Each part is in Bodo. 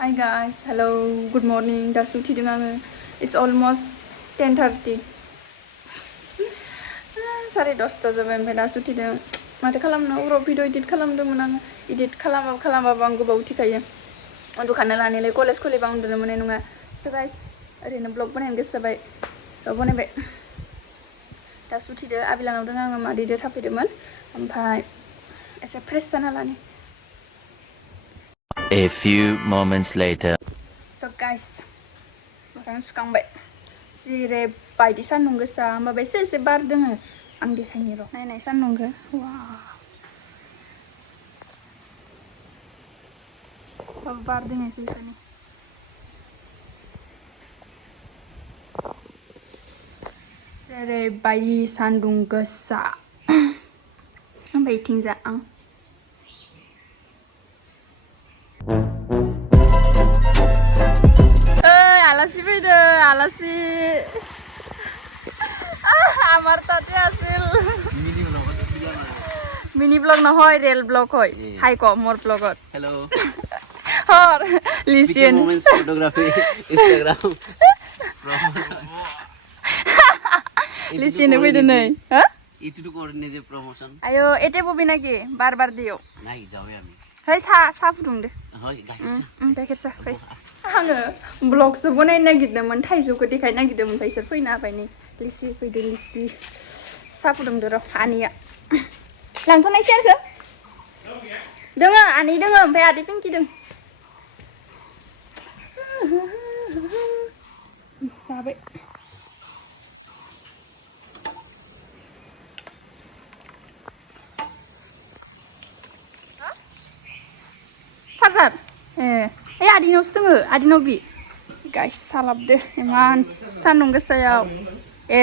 Hi guys, hello, good morning. Dasu uthidों आङो. It's almost 10:30. 10:30 जाबाय ओमफ्राय दासो उथिदों. माथो खालामनो उराव भिडिअ एडिट खालामदोंमोन आङो. एडिट खालामाबा आं गोबाव उथिखायो. उन्दुखानो लानायलाय कलेज खुलिबा उन्दुनो मोननाय नङा. So guys, ओरैनो ब्लग बानायनो गोसो जाबाय. So बनायबाय. दासो उथिदो आबिलानाव दङ आङो मादैदो थाफैदोंमोन. ओमफ्राय एसे फ्रेश जाना लानि. A few moments later. So guys, मोखां सुखांबाय. जिरेबायदि सान्दुं गोसा होमबाबो एसे बार दोङो. आं देखायनि र' नायनाय सान्दुंखो. वाव बार दोङो एसेनि. जेरैबायदि सान्दुं गोसा. ओमफ्राय इथिंजा आं. आलासि फैदो आलासि আমার তাতে আছিল মিনি ব্লগ নহয় রেল ব্লগ হয় হাই ক মোর ব্লগত हेलो হর listen moments photography Instagram listen ফैदो नै হ্যাঁ ইটুটু করে নে যে প্রমোশন আয়ো এতে ববি নাকি বারবার দিও নাই যাবে আমি হেই सा फुदुंदो হয় গাইস गाइखेर सा फै आङो ब्लगसो बनायनो नागिरदोंमोन थाइजौखौ देखायनो नागिरदोंमोन ओमफ्राय इसोर फैनो हाबाय नै लिसि फैदो लिसि सा फुदुंदो र' आनैया लांथ'नाय सेरखो दोङो आनै दोङो ओमफ्राय आदै पिंकि दों जाबाय चार्जार ए आदैनावसो दोङो आदैनाव बि गाइस सालाबदो इमान सान्दुं गोसायाव ए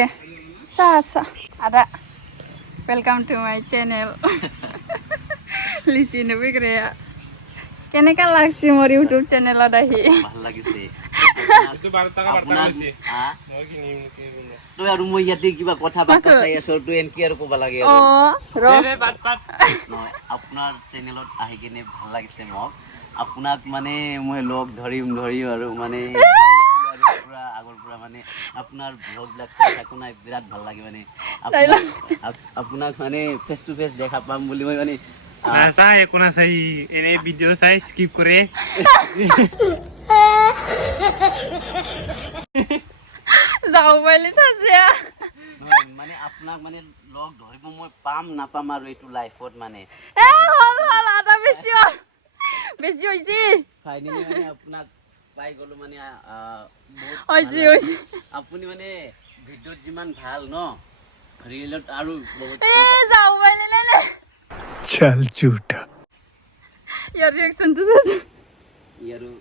सा आदा वेलकाम टू माय चैनल लिसिनो फैग्राया কেনেকা লাগছে মোৰ ইউটিউব চেনেলত আহি ভাল লাগিছে তই আৰু মই ইয়াতে কিবা কথা বাৰ্তা চাই আছো তই এনকি আৰু ক'ব লাগে অ ৰ নহয় আপোনাৰ চেনেলত আহি কিনে ভাল লাগিছে মোক আপোনাক মানে মই লগ ধৰিম আৰু মানে পুৰা আগৰ পৰা মানে আপোনাৰ ব্লগবিলাক চাই থাকো নাই বিৰাট ভাল লাগে মানে আপোনাক মানে ফেচ টু ফেচ দেখা পাম বুলি মই মানে saya kuna sai ini video saya skip kore যাও বাইলে সাজিয়া মানে আপোনাক মানে লগ ধৰিব মই পাম নাপাম আৰু এইটো লাইফত মানে এ হল আদা বেছি হইছি ফাইনালি মানে আপোনাক পাই গলো মানে হইছি আপুনি মানে ভিডিঅ'ত যিমান ভাল ন ৰিয়েলত আৰু বহুত এ যাও বাইলে লে चल झूठा यार रिएक्शन তো আছে ইয়াৰো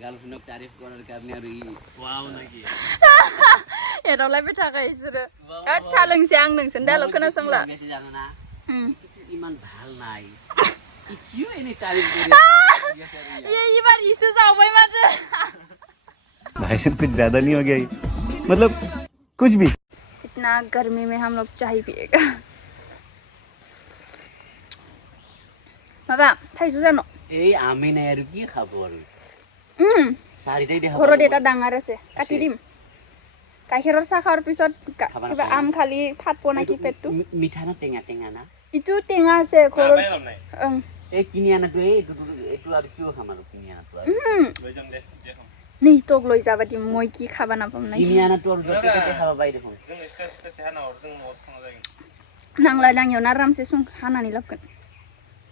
গার্লফ্রেন্ডক তারিফ করার কারণে আর wow lagi এটালাই পিঠা খাইছিলো আচ্ছা লোংসে আং নोंसोर ডায়লগ खोनासंला বেশি জানো না ইমান ভাল নাই কিউ এনে তারিফ করে ये बार इसे जाबाय माथो भाई साहब कुछ ज्यादा नहीं हो गया ये? मतलब कुछ भी इतना गर्मी में हम लोग चाय पिएगा माबा थाइजौ जानो এই আমি নাই আৰু কি খাব আৰু চাৰিটাই দেখা ঘৰত এটা ডাঙৰ আছে কাটি দিম গাখীৰৰ চাহ খোৱাৰ পিছত কিবা আম খালি ফাটব নাকি পেটটো মিঠা না টেঙা না ইটো টেঙা আছে ঘৰত এই কিনি আনাটো এইটো আৰু কিয় খাম আৰু কিনি আনাটো আৰু লৈ যাম দে খাম नै তোক লৈ যাবা দিম মই কি খাবা নাপাম নাই কিনি আনাটো আৰু য'তে ত'তে খাব পাই দেখোন जों इस्टा सेहा नावर जों न'आव थांना जागोन नांलाय नाङियावनो आरामसे हानानै लाबगोन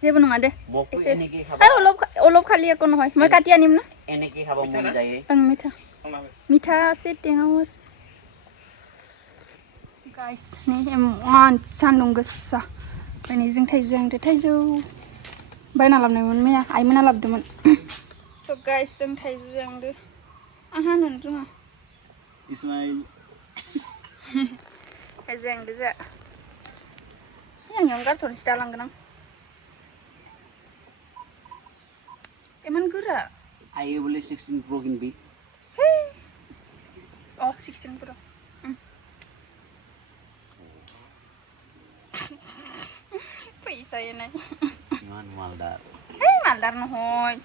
जेबो नङा दे মকটো एसे এনেকে খাব অলপ খালি একো নহয় মই কাটি আনিম না এনেকে খাব মন যায় মিঠা মিঠা আছে টেঙাও আছে गाइस नै इमान सान्दुं गोसा ओमफ्राय जों थाइजौ बायना लाबोनायमोन मैया आइमोना लाबोदोंमोन स' गाइस जों थाइजौ जांदो आं हानोनो रोङा इस्माइल थाइजौ जांदो जा आंनियावनो गारथ'नोसै दा लांगोन आं इमान गोरा आइयो बोले 16 प्रो किनबि अ 16 प्रो फैसायो नाय ইমান মালদার এই মালদার নহয়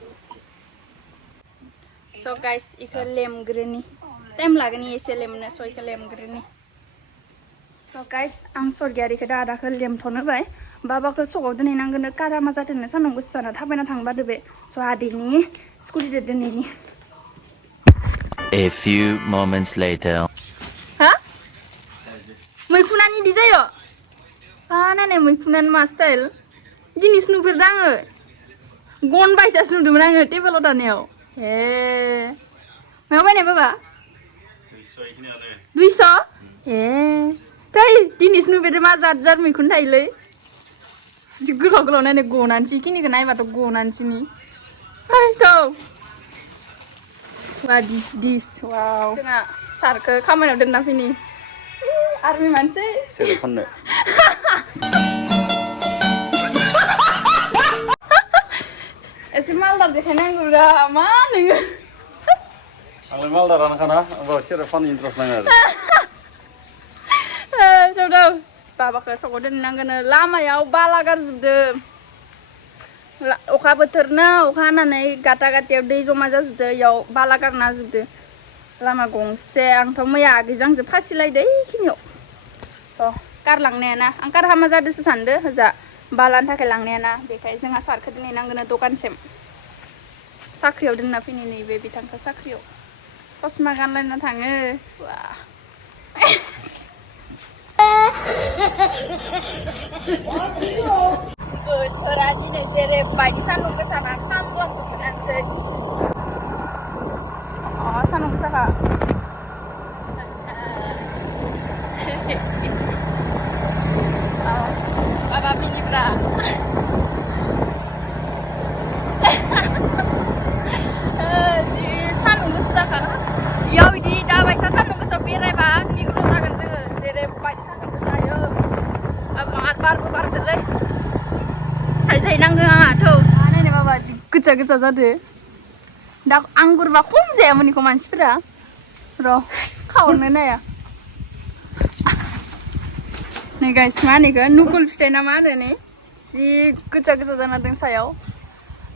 स' गाइस इखो लेमग्रोनि टाइम लागोन एसे लेमनो स' इखो लेमग्रोनि स' गाइस आं सरगियारिखौ दा आदाखौ लेमथ'नो बाय बाबाखौ सकाव दोनहैनांगोन कारा मा जादोंनो सान्दुं गोसा जाना थाबायना थांबादो बे स' आदैनि स्कुटिजों दोनहैनि A few moments later. हा मैखुनानि इदि जायो नायनाय मैखुनानो मा स्टाइल दिनैसो नुफेरदों आङो गन बायसासो नुदोंमोन आङो टेबोलाव दानायाव ए मायाव बायनाय बाबा 200 ए थै दिनैसो नुफेरदों मा जाद जाद मैखुन थायोलै जि गोलाव गोलाव नायनाय गनानैसो इखिनिखौ नायबाथ' गनानैसोनि थौ वा दिस वाव जोंहा सारखौ खामानियाव दोनना फैनि आर्मि मानसि सोर फाननो एसे मालदार देखायनांगौ रा मा नोङो आंलाय मालदारानोखाना आंबो सोर फाननो इन्ट्रेस्ट नाङो आरो दौ बाबाखौ सकाव दोननांगोन लामायाव बाला गारजोबदों अखा बोथोर ना अखा हानानै गाता गातायाव दै जमा जाजोबदों इयाव बाला गारना जोबदों लामा गंसे आंथ' मैया आगैजों फासिलायदो इखिनियाव स' कार लांनायाना आं कार हामा जादोंसो सानदो होजा बालानि थाखाय लांनायाना बेखाय जोंहा सारखौ दोनहैनांगोन दखानसिम साख्रियाव दोनना फैनि नैबे बिथांखौ साख्रियाव ससमा गानलायना थाङो वा बोथोरा दिनै जेरैबायदि सान्दुं गोसाना खामलांजोबनानैसै सान्दुं गोसाखा बाबा मिनिब्रा जि सान्दुं गोसाखा इयाव बिदि दाबायसा सान्दुं गोसा बेरायबा निग्र' जागोन जोङो जेरैबायदि सान्दुं गोसा आयो बारबो बारदोलै थाइजाहैनांगोन आंहाथ' नायनो बाबा जि गोजा गोजा जादो दा आंगुरबा खम जायामोन इखौ मानसिफोरा र' खावनो नाया नै गाइस मा होनो इखो नुकुल फिथाइ ना मा होनो नै जि गोजा गोजा जाना दं सायाव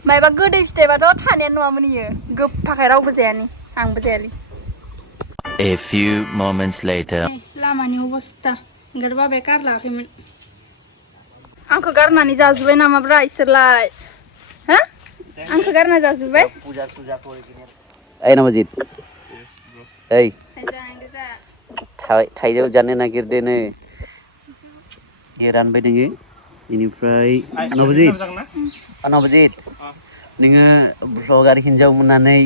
मायबा गोदै फिथाइबाथ' थानायानो नङामोन इयो गोफाखाय रावबो जायानि आंबो जायालै A few moments later. लामानि अबस्था ओंखायनो बाबाया कार लायाखैमोन आंखौ गारनानै जाजोब्बाय नामाब्रा इसोरलाय हा आंखौ गारना जाजोब्बाय पूजा सूजा करे किने ओइ नवजीत ओइ थाइजौ जानो नागिरदोनो ये रानबाय दोङो इनिफ्राय नवजीत नोङो भ्लगार हिनजाव मोननानै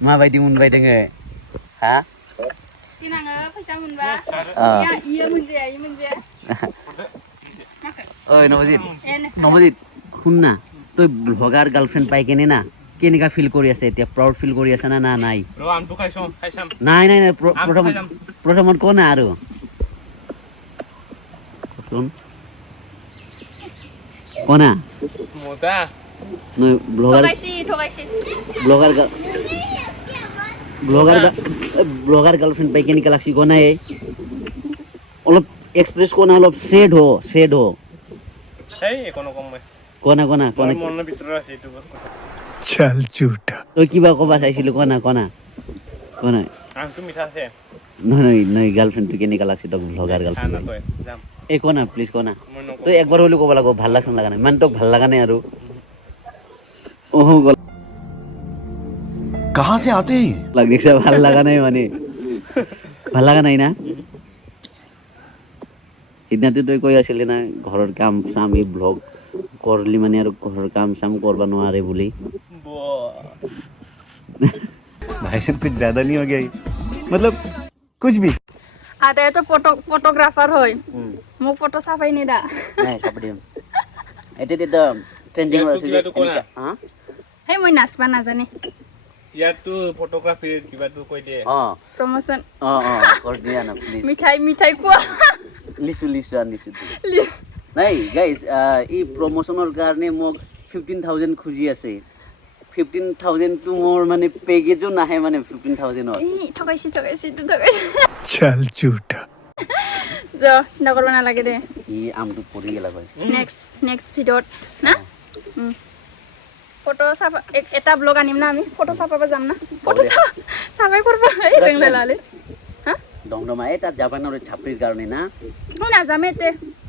माबायदि मोनबाय दोङो हा दिनाङो फैसा मोनबा इयो मोनजाया इयो मोनजाया ओइ নবজিত শুন না তুই ভগাৰ গাৰ্লফ্ৰেণ্ড পাই কেনে না কেনেকা ফিল কৰি আছে এতিয়া প্ৰাউড ফিল কৰি আছে না না নাই নাই নাই নাই প্ৰথমত ক না আৰু শুন ক না মজা ব্লগাৰ ব্লগাৰ গাৰ্লফ্ৰেণ্ড পাই কেনেকা লাগছি ক না অলপ एक्सप्रेस कोना অলপ सेड हो এই কোনো কম মই कोना মনৰ ভিতৰত আছে এইটো কথা चल झूठा তই কিবা কবা চাইছিলি কোনা আংটো মিঠা আছে নাই গার্লফ্রেন্ড তুই কেনেকা লাগছি তোক ব্লগার গার্লফ্রেন্ড খানা তই যাম এই কোনা প্লিজ কোনা মই নকওঁ তই একবাৰ হলি কব লাগব ভাল লাগছ লাগা নাই মান তোক ভাল লাগা নাই আৰু ওহ গল कहाँ से आते हैं লাগিছে ভাল লাগা নাই মানে ভাল লাগা নাই না সিদিনাটো তই কৈ আছিলি না ঘৰৰ কাম চাম এই ব্লগ কৰলি মানে আৰু ঘৰৰ কাম চাম কৰবা নোৱাৰে বুলি भाई साहब कुछ ज्यादा नहीं हो गया ये? मतलब कुछ भी आता तो फोटोग्राफार হয় মোক ফটো সাফাই নি দা নাই সাপডিম এতে ট্রেন্ডিং আছে হা হে মই নাচবা নাজানে ইয়াতো ফটোগ্ৰাফিৰ কিবাটো কৈ দিয়ে প্ৰমোশন कर दिया ना प्लीज মিঠাই কোৱা লিসু নাই গাইস এই প্রমোশনৰ কাৰণে মোক 15000 খুজি আছে 15000 তো মোৰ মানে পেকেজও নাহে মানে 15000 ৰ এই ঠকাইছি चल झूठा চিন্তা কৰিব নালাগে দে ই আমটো পৰি গেলা ভাই নেক্সট ভিডিঅ'ত না फट' साफा এটা ব্লগ আনিম না আমি ফটো চাপাবা যাম না ফটো চাপাই করবা এই রংলাই লালে হা দমদমাই তাত যাবা না ছাপৰিৰ কাৰণে না মই নাযাম এতে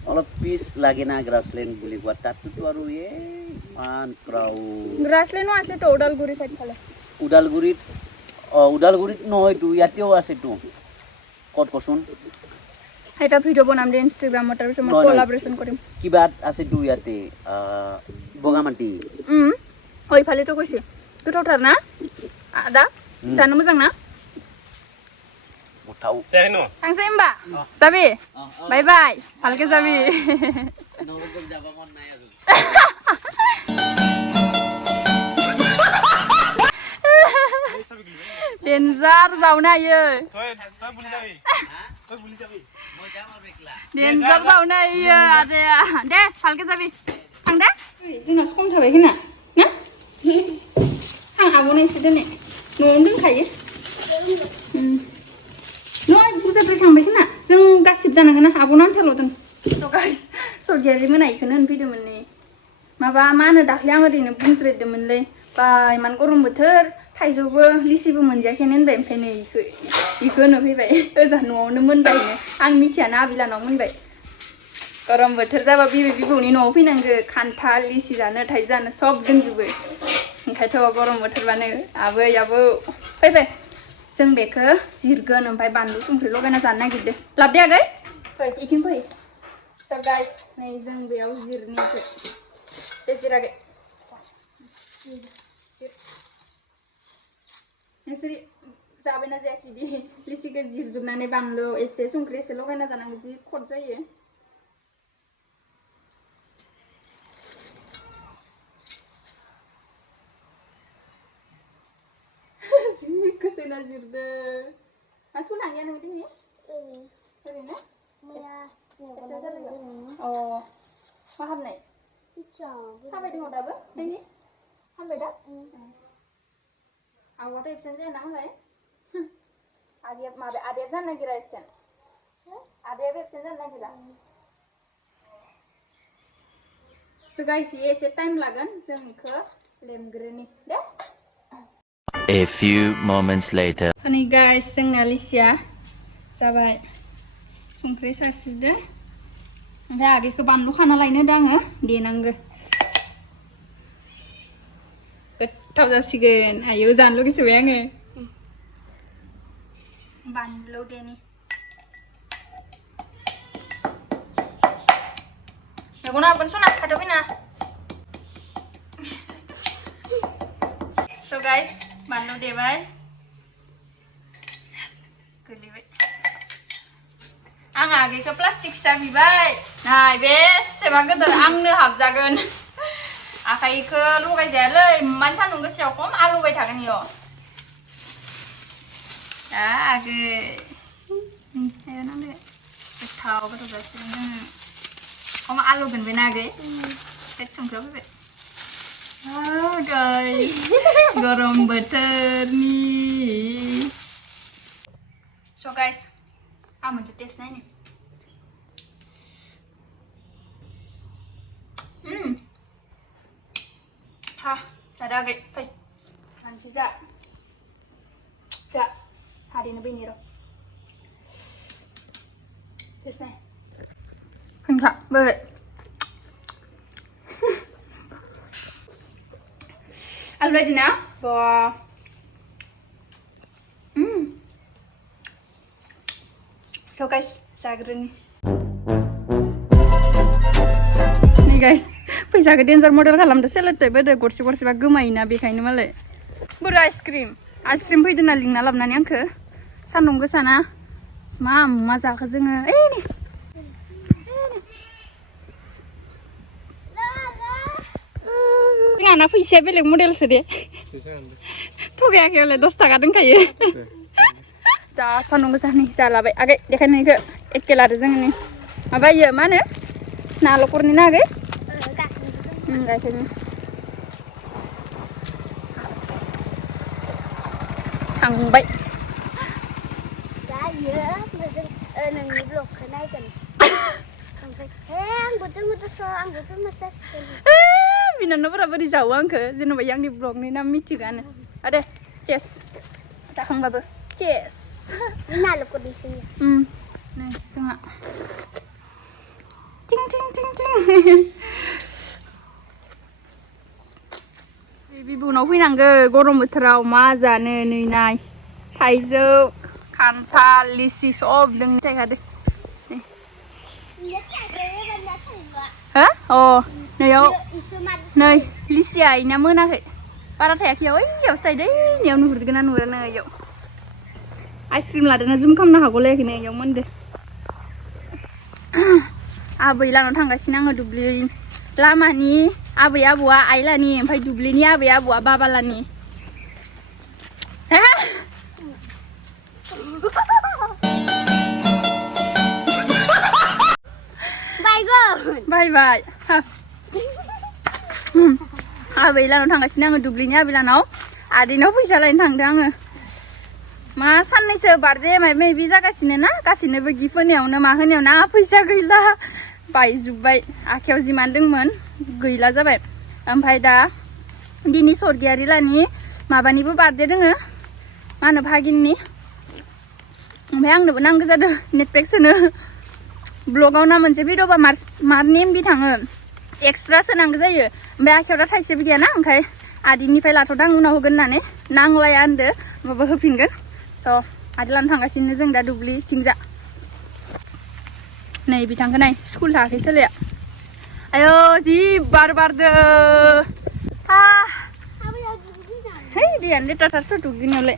অলপ পিছ লাগে না গ্ৰাছলেণ্ড বুলি কোৱা তাততো আৰু ইমান ক্ৰাউড গ্ৰাছলেণ্ডো আছে তো ওদালগুৰি সাইড ফালে ওদালগুৰিত নহয়তো ইয়াতেও আছেতো ক'ত কচোন এটা ভিডিও বনাম দে ইনষ্টাগ্ৰামত আৰু মই কোলাবৰেচন কৰিম কিবা আছেতো ইয়াতে বগামাটি ওই ফালে তো কইছে দুটাউটার না আদা জানো मोजां না উঠাও जाहैनो थांसै होमबा जाबि बाय बाय ভালকে যাবি নগদ যাব মন নাই আৰু डेन्जार जावनो हायो डेन्जार जावनो हायो आदाया दे ভালকে যাবি थां दे जोंनाव सम थाबाय खोना ना आं आब'नो एसे दोनै न'आवनो दोनखायो नय बुरजाद्राय थांबाय खोना जों गासिबो जानांगोन ना आब'नो आन्थाल' दोन स' गाइस सरगियारि मोना इखौनो होनफैदोंमोन नै माबा मा होनो दाख्लै आं ओरैनो बुंज्रेदोंमोनलै बा इमान गरम बोथोर थाइजौबो लिसिबो मोनजायाखैनो होनबाय ओमफ्राय नै इखो होनफैबाय ओजा न'आवनो मोनबायनो आं मिथियाना आबिलानाव मोनबाय गरम बोथोर जाबा बिबै बिबौनि न'आव फैनांगो खान्थाल लिसि जानो थाइजौ जानो सब दोनजोबो ओंखायनोथ' गरम बोथोरबानो आबै आबौ फै जों बेखौ जिरगोन ओमफ्राय बानलु संख्रि लगायना जानो नागिरदों लाबदे आगै फै इथिं फै स' गाइस नै जों बेयाव जिरनिसै दे जिरागै नोंसोर जाबायना जायाखै बिदि लिसिखौ जिरजोबनानै बानलु एसे संख्रि एसे लगायना जानांगौ जि खद जायो गोसोना जिरदो मानसिखौ लांगैया नोङो दिनै ओरैनो अ मा हाबनाय साबाय दङ दाबो नोंनि हामबाय दा आंहाथ' एबसेन्ट जाया ना मालाय आदाया माबा आदाया जानो नागिरा एबसेन्ट आदायाबो एबसेन्ट जानो नागिरा स' गाइस एसे टाइम लागोन जों बेखौ लेमग्रोनि दे A few moments later. Honey guys, जोंना लिसिया जाबाय संख्रि सारस्रिदो ओमफ्राय आगैखौ बानलु खाना लायनो दा आङो देनांगो गोथाव जासिगोन आयौ जानो लुगैसोबाय आङो बानलु देनि मेगना आबोन सना खाथ'बायना So guys, बानलु देबाय गोलैबाय आं आगैखौ प्लास्टिक फिसा बिबाय नाय बेसेबा गोदोर आंनो हाबजागोन आखाइखौ लगायजायालै इमान सान्दुं गोसायाव खम आलौबाय थागोन इयाव आगै आया नांदो गोथाव जासिगोन जोङो खम आलौगोन बे ना आगै पेट संख्रियाव फैबाय guys गरम बोथोरनि so guys आं मोनसे टेस्ट नायनि हा जादो आगै फै मानसि जा हारिनो बैनि र' टेस्ट नाय खोनखा बै Already now? Wow. So guys, जाग्रोनि नै guys फैसाखौ डेन्जार मडेल खालामदो सेलेक्ट होदो गरसे गरसेबा गोमायोना बेखायनो मालाय गुरु आइसक्रिम फैदोना लिंना लाबोनानै आंखो सान्दुं गोसाना मा जाखो जोङो ओइ नै जोंहाना फैसाया बेलेग मडेलसो दे थगायाखै हले 10 थाखा दोनखायो जा सान्दुं गोसा नै जालाबाय आगै देखायनो इखो एखे लादो जोङो नै माबायो मा होनो नालेंखरनि ना आगै गाइखेरनि थांबाय दायो नोंनि ब्लगखौ नायगोन ओमफ्राय आंबोथ' मोसासिगोन बिनानावफोरा बोरै जावो आंखो जेनेबा आंनि ब्लगनि नाम मिथिगानो आरो चेस जाखांबाबो चेस नालुखौ दिसिनि नै जोंहा टिं टिं टिं टिं बिबुनाव फैनांगो गरम बोथोराव मा जानो नै नाय थाइजौ खान्थाल लिसि सब दों थायखादो हो अ नैयाव नै लिसिया इना मोनाखै बारा थायाखै ओइयावसो थायदो इयाव नुहुरगोन ना नुहुरा नोङो इयाव आइसक्रिम लादोना जुम खालामनो हागौलायाखैनो इयाव मोनदो आबै लानाव थांगासिनो आङो दुब्लि लामानि आबै आबौआ आइलानि ओमफ्राय दुब्लिनि आबै आबौआ बाबालानि बाय बाय आबै लानाव थांगासिनो आङो दुब्लिनि आबै लानाव आदैनाव फैसा लायनो थांदों आङो मा साननैसो बार्थडे माबा माबि जागासिनो ना गासैनोबो गिफ्ट होनायावनो मा होनायावनो फैसा गैला बायजोब्बाय आखायाव जिमान दंमोन गैला जाबाय ओमफ्राय दा दिनै सरगियारि लानि माबानिबो बार्थडे दोङो मा होनो भागिननि ओमफ्राय आंनोबो नांगौ जादों नेटपेक सोनो ब्लगाव ना मोनसे भिडिअबा मार नेमबि थाङो एक्सट्रा सोनांगौ जायो ओमफ्राय आखायाव दा थाइसेबो गैयाना ओंखाय आदैनिफ्राय लाथ'दां उनाव होगोन होननानै नांलाया होनदो माबा होफिनगोन स' आदै लानो थांगासिनो जों दा दुब्लिथिंजा नै बिथांखौ नाय स्कुल थाङाखै सोलाया आयौ जि बार बारदो है दैयानो लेथ्राथारसो दुब्लिनियावलाय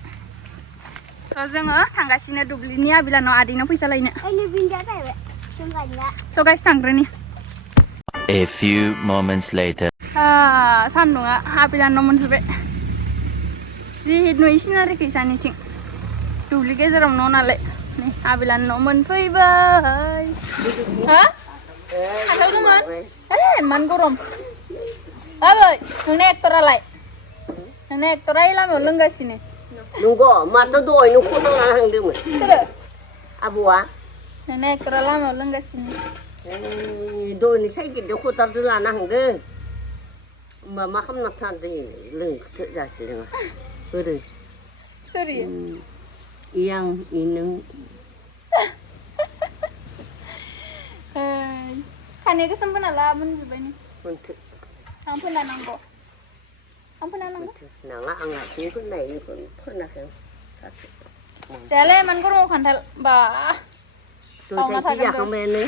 स' जोङो थांगासिनो दुब्लिनि आबिलानाव आदैनाव फैसा लायनो स' guys थांग्रोनि A few moments later. सान्दुङा आबिलानाव मोनफैबाय जि नुयै सिनारिखै सानैथिं दुब्लि गेजेराव न' नालाय नै आबिलानि न' मोनफैबाय हा खान्थाल गोमोन इमान गरम आबै नोंना एक्टरालाय नोंना एक्टरा लामायाव लोंगासिनो नंगौ माथो दहायनो खना लाना थांदोंमोन सोरो आबौआ नोंना एक्टरा लामायाव लोंगासिनो दहायनो साइकेलजों खदालजों लाना थांदों होमबा मा खालामना थादों लोंखो जासै नङा ओरै सोर इयो इयां नों खानाय गोसोम फोना ला मोनजोब्बाय नो मोनथो आं फोना नांगौ आं फोना नांगौ नाङा आं हारसिं फोननायखौ फोनाखै जायालै इमान गरमाव खान्थाल बा दहाय थाइसे जाखांबायानो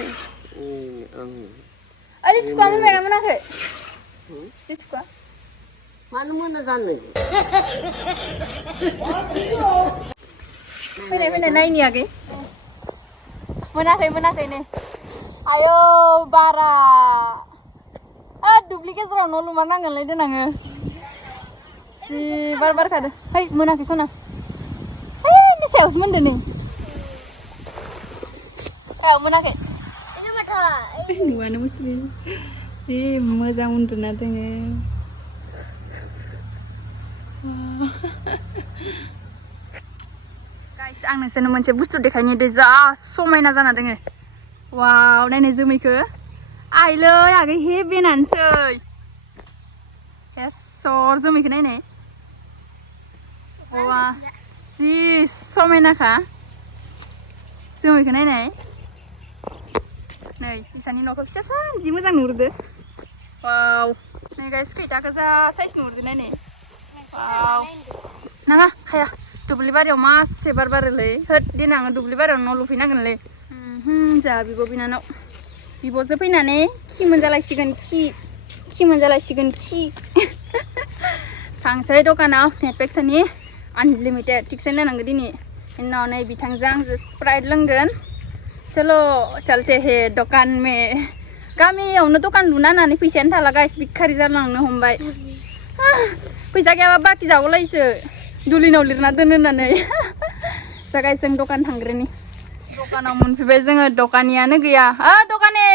ओइ लिथुखुआ मोनबायना मोनाखै लिथुखुआ मानो मोना जानो फैनाय फैनाय नायनि आगै मोनाखै मोनाखै नै आयौ बारा दुब्लि गेजेराव न' लुमारनांगोनलै देनाङो जि बार बारखादो है मोनाखै सना है नि सायावसो मोनदो नै मोनाखै नुवानो मुस्रि जि मोजां उन्दुना दोङो गाइस आं नोंसोरनो मोनसे बुस्थु देखायनि दे जा समायना जाना दोङो वाव नायनाय जोमैखो आइलै आगै हे बेनानोसै सर जोमैखो नायनाय वा जि समायनाखा जोमैखो नायनाय नै इसानि न'खौ फिसा जि मोजां नुहुरदो वाव नै गाइस खैथा गोजा साइज नुहुरदो नायनाय वाव नाङा खाया दुब्लि बारियाव मासे बार बारोलै होद देनां दुब्लि बारियाव न' लुफैनांगोनलै जा बिब' बिनानाव बिब'जों फैनानै खि मोनजालायसिगोन खि मोनजालायसिगोन खि थांसै दखानाव नेटपेक्सनि आनलिमिटेड थिगसे नायनांगौ दिनै उनाव नै बिथांजों आंजों स्प्राइट लोंगोन चलो चलते हे दुकान में गामियावनो दखान लुना होननानै फैसायानो थाला गाइस भिखारि जालांनो हमबाय फैसा गैयाबा बाखि जागौलायसो दुलिनाव लिरना दोन होननानै जागाय जों दखान थांग्रोनि दखानाव मोनफैबाय जोङो दखानियानो गैया दखानि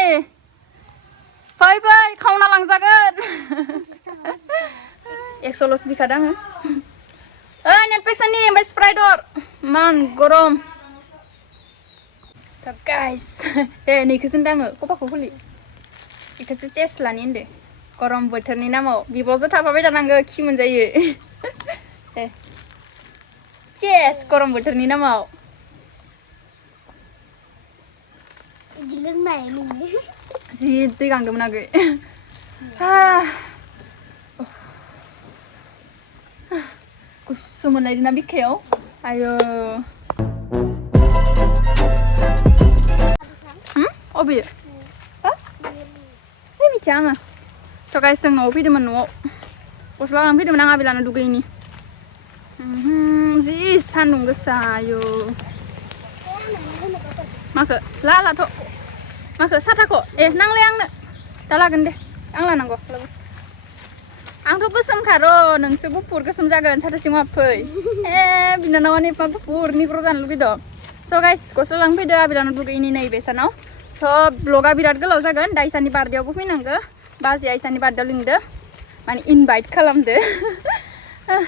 फै खावना लांजागोन 100ल'सो बिखादों आङो नेटपेक्सनि ओमफ्राय स्प्राइटर मान गरम So guys, nैखौसो होनदों आङो खफाखौ खुलि बेखौसो टेस्ट लानि होनदो गरम बोथोरनि नामाव बिब'जों थाफाबाय थानांगौ खि मोनजायो चेस गरम बोथोरनि नामाव Di lưng này mình. जि दै गांदोंमोन आगै गुसु मोनलायदों ना बिखायाव आयो अबे मिथिया आङो स' गाइस जों न'आव फैदोंमोन न'आव गस्ला लानानै फैदोंमोन आं आबिलानो दुगैनि जि सान्दुं गोसा आयु माखो लाथ' माखो साथाखौ नांलाय आंनो दा लागोन दे आं लानांगौ आंथ' गोसोमखार' नोंसो गुफुर गोसोम जागोन साथा सिङाव हाबफै बिनानावानो एफा गुफुर निग्र' जानो लुगैदों स' गाइस गस्ला लांनो फैदो आबिलानो दुगैनि नैबे सानाव थ' ब्लगा बिराद गोलाव जागोन दा इसानि बार्थडेआवबो फैनांगौ बाजैया इसानि बार्थडेआव लिंदो माने इनभाइट खालामदो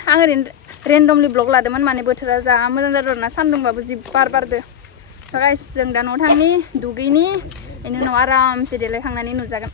आं ओरैनो रेन्डमलि ब्लग लादोंमोन माने बोथोरा जा मोजां जादों ना सान्दुंबाबो जि बार बारदो स' गाइस जों दा न'आव थांनि दुगैनि बेनि उनाव आरामसे देलायखांनानै नुजागोन